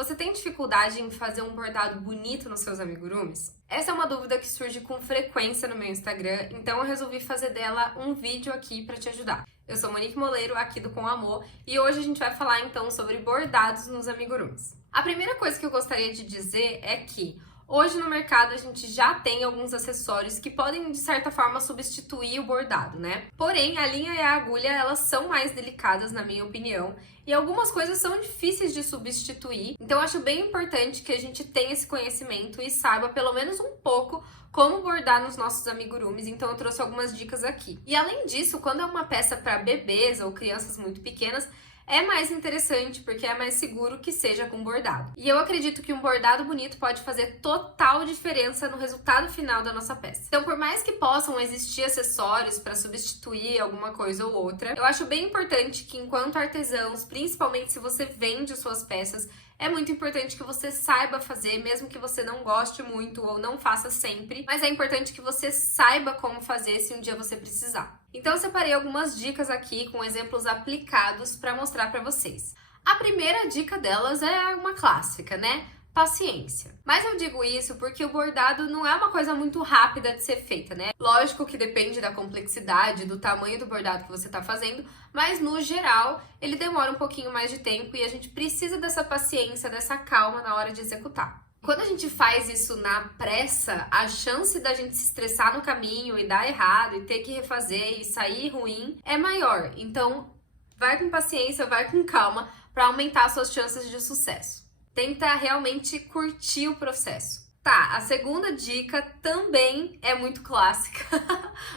Você tem dificuldade em fazer um bordado bonito nos seus amigurumis? Essa é uma dúvida que surge com frequência no meu Instagram, então eu resolvi fazer dela um vídeo aqui para te ajudar. Eu sou Monique Moleiro, aqui do Com Amor, e hoje a gente vai falar então sobre bordados nos amigurumis. A primeira coisa que eu gostaria de dizer é que hoje no mercado a gente já tem alguns acessórios que podem de certa forma substituir o bordado, né? Porém, a linha e a agulha, elas são mais delicadas na minha opinião, e algumas coisas são difíceis de substituir. Então eu acho bem importante que a gente tenha esse conhecimento e saiba pelo menos um pouco como bordar nos nossos amigurumis, então eu trouxe algumas dicas aqui. E além disso, quando é uma peça para bebês ou crianças muito pequenas, é mais interessante porque é mais seguro que seja com bordado. E eu acredito que um bordado bonito pode fazer total diferença no resultado final da nossa peça. Então, por mais que possam existir acessórios para substituir alguma coisa ou outra, eu acho bem importante que, enquanto artesãos, principalmente se você vende suas peças, é muito importante que você saiba fazer, mesmo que você não goste muito ou não faça sempre, mas é importante que você saiba como fazer se um dia você precisar. Então eu separei algumas dicas aqui com exemplos aplicados para mostrar para vocês. A primeira dica delas é uma clássica, né? Paciência. Mas eu digo isso porque o bordado não é uma coisa muito rápida de ser feita, né? Lógico que depende da complexidade, do tamanho do bordado que você tá fazendo, mas no geral ele demora um pouquinho mais de tempo e a gente precisa dessa paciência, dessa calma na hora de executar. Quando a gente faz isso na pressa, a chance da gente se estressar no caminho e dar errado e ter que refazer e sair ruim é maior. Então, vai com paciência, vai com calma para aumentar as suas chances de sucesso. Tenta realmente curtir o processo. Tá, a segunda dica também é muito clássica,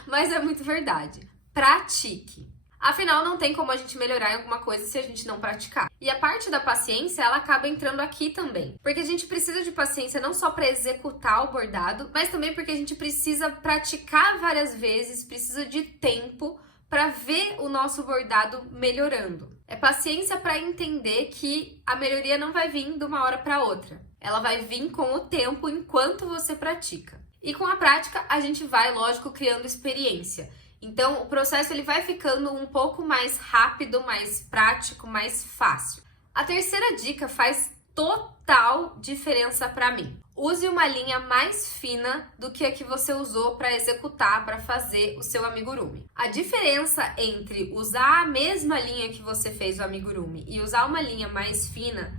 mas é muito verdade. Pratique. Afinal, não tem como a gente melhorar em alguma coisa se a gente não praticar. E a parte da paciência, ela acaba entrando aqui também. Porque a gente precisa de paciência não só para executar o bordado, mas também porque a gente precisa praticar várias vezes, precisa de tempo para ver o nosso bordado melhorando. É paciência para entender que a melhoria não vai vir de uma hora para outra. Ela vai vir com o tempo enquanto você pratica. E com a prática, a gente vai, lógico, criando experiência. Então, o processo ele vai ficando um pouco mais rápido, mais prático, mais fácil. A terceira dica faz total diferença para mim. Use uma linha mais fina do que a que você usou para executar, para fazer o seu amigurumi. A diferença entre usar a mesma linha que você fez o amigurumi e usar uma linha mais fina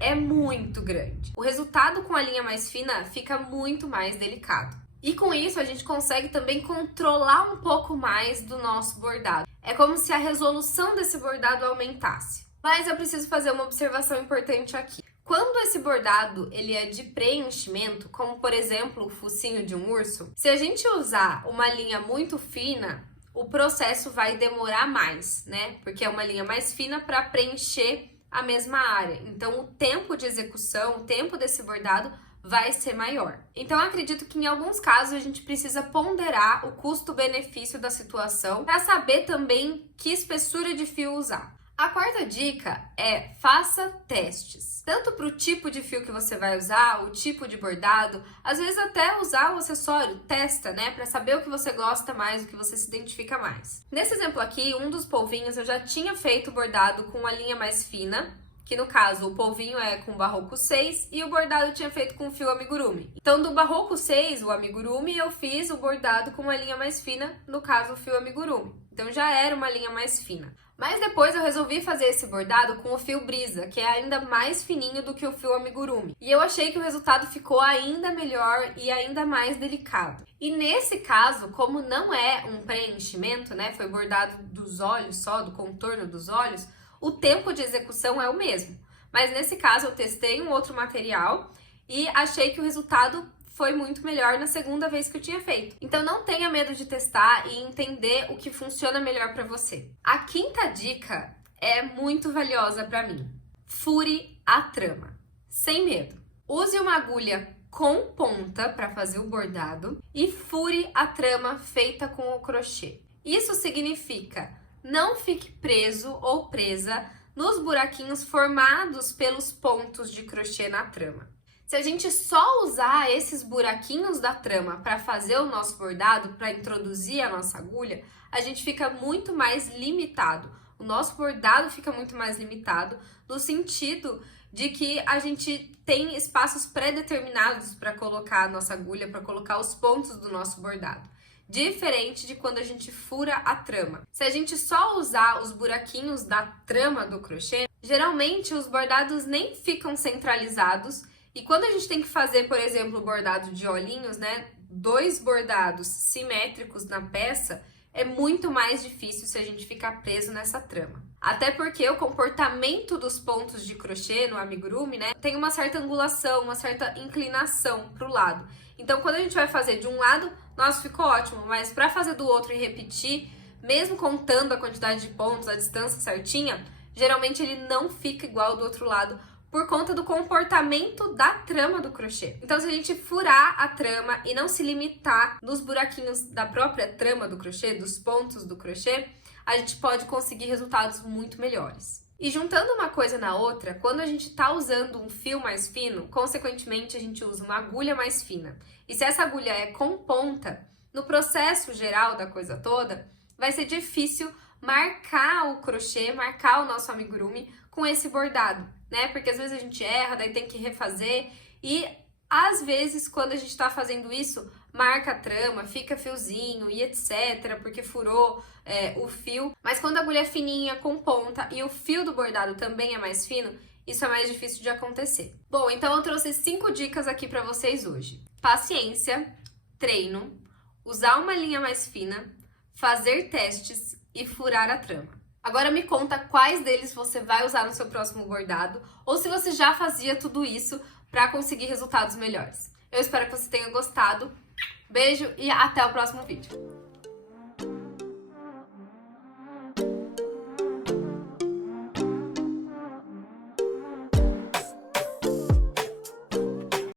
é muito grande. O resultado com a linha mais fina fica muito mais delicado. E com isso a gente consegue também controlar um pouco mais do nosso bordado. É como se a resolução desse bordado aumentasse. Mas eu preciso fazer uma observação importante aqui. Quando esse bordado ele é de preenchimento, como por exemplo o focinho de um urso, se a gente usar uma linha muito fina, o processo vai demorar mais, né? Porque é uma linha mais fina para preencher a mesma área. Então o tempo de execução, o tempo desse bordado vai ser maior. Então eu acredito que em alguns casos a gente precisa ponderar o custo-benefício da situação para saber também que espessura de fio usar. A quarta dica é faça testes, tanto para o tipo de fio que você vai usar, o tipo de bordado, às vezes até usar o acessório, testa, né, para saber o que você gosta mais, o que você se identifica mais. Nesse exemplo aqui, um dos polvinhos eu já tinha feito bordado com a linha mais fina, que no caso o polvinho é com barroco 6 e o bordado eu tinha feito com fio amigurumi. Então do barroco 6, o amigurumi, eu fiz o bordado com uma linha mais fina, no caso o fio amigurumi. Então já era uma linha mais fina. Mas depois eu resolvi fazer esse bordado com o fio brisa, que é ainda mais fininho do que o fio amigurumi. E eu achei que o resultado ficou ainda melhor e ainda mais delicado. E nesse caso, como não é um preenchimento, né, foi bordado dos olhos só, do contorno dos olhos, o tempo de execução é o mesmo. Mas nesse caso eu testei um outro material e achei que o resultado foi muito melhor na segunda vez que eu tinha feito. Então não tenha medo de testar e entender o que funciona melhor para você. A quinta dica é muito valiosa para mim. Fure a trama. Sem medo. Use uma agulha com ponta para fazer o bordado e fure a trama feita com o crochê. Isso significa não fique preso ou presa nos buraquinhos formados pelos pontos de crochê na trama. Se a gente só usar esses buraquinhos da trama para fazer o nosso bordado, para introduzir a nossa agulha, a gente fica muito mais limitado. O nosso bordado fica muito mais limitado no sentido de que a gente tem espaços pré-determinados para colocar a nossa agulha, para colocar os pontos do nosso bordado. Diferente de quando a gente fura a trama. Se a gente só usar os buraquinhos da trama do crochê, geralmente os bordados nem ficam centralizados. E quando a gente tem que fazer, por exemplo, o bordado de olhinhos, né? 2 bordados simétricos na peça, é muito mais difícil se a gente ficar preso nessa trama. Até porque o comportamento dos pontos de crochê no amigurumi, né, tem uma certa angulação, uma certa inclinação para o lado. Então, quando a gente vai fazer de um lado, nossa, ficou ótimo, mas para fazer do outro e repetir, mesmo contando a quantidade de pontos, a distância certinha, geralmente ele não fica igual do outro lado, por conta do comportamento da trama do crochê. Então, se a gente furar a trama e não se limitar nos buraquinhos da própria trama do crochê, dos pontos do crochê, a gente pode conseguir resultados muito melhores. E juntando uma coisa na outra, quando a gente está usando um fio mais fino, consequentemente a gente usa uma agulha mais fina. E se essa agulha é com ponta, no processo geral da coisa toda, vai ser difícil marcar o crochê, marcar o nosso amigurumi com esse bordado, né? Porque às vezes a gente erra, daí tem que refazer e às vezes quando a gente tá fazendo isso, marca a trama, fica fiozinho e etc, porque furou o fio. Mas quando a agulha é fininha, com ponta e o fio do bordado também é mais fino, isso é mais difícil de acontecer. Bom, então eu trouxe 5 dicas aqui pra vocês hoje. Paciência, treino, usar uma linha mais fina, fazer testes e furar a trama. Agora me conta quais deles você vai usar no seu próximo bordado ou se você já fazia tudo isso para conseguir resultados melhores. Eu espero que você tenha gostado. Beijo e até o próximo vídeo.